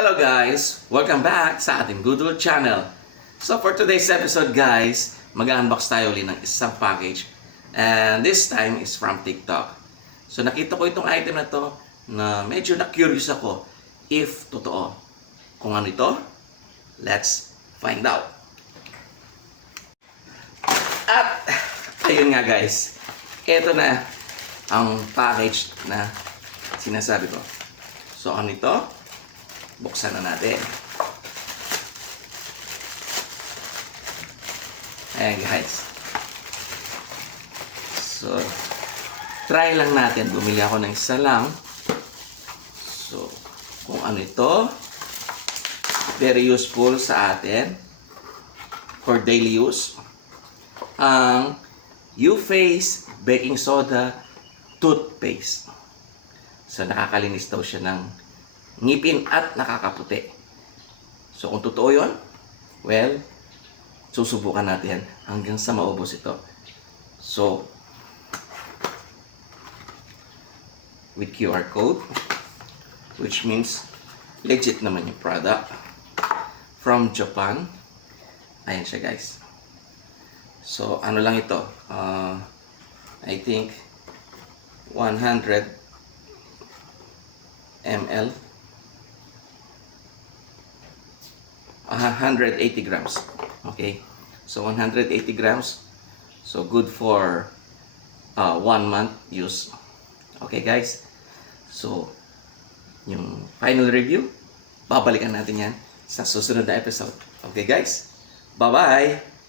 Hello guys! Welcome back sa ating Goodwill channel. So for today's episode guys, mag-unbox tayo ulit ng isang package. And this time is from TikTok. So nakita ko itong item na to na medyo na-curious ako if totoo. Kung ano ito, let's find out. At ayun nga guys, ito na ang package na sinasabi ko. So ano ito? Buksan na natin. Ayan guys. So, try lang natin. Bumili ako ng isa lang. So, kung ano ito, very useful sa atin for daily use. Ang U-Face Baking Soda Toothpaste. So, nakakalinis daw siya ng ngipin at nakakaputi. So, kung totoo yun, well, susubukan natin hanggang sa maubos ito. So, with QR code, which means legit naman yung product from Japan. Ayan siya guys. So, ano lang ito? I think 100 ml. 180 grams. Okay. So, 180 grams. So, good for 1 month use. Okay, guys. So, yung final review, babalikan natin yan sa susunod na episode. Okay, guys? Bye-bye!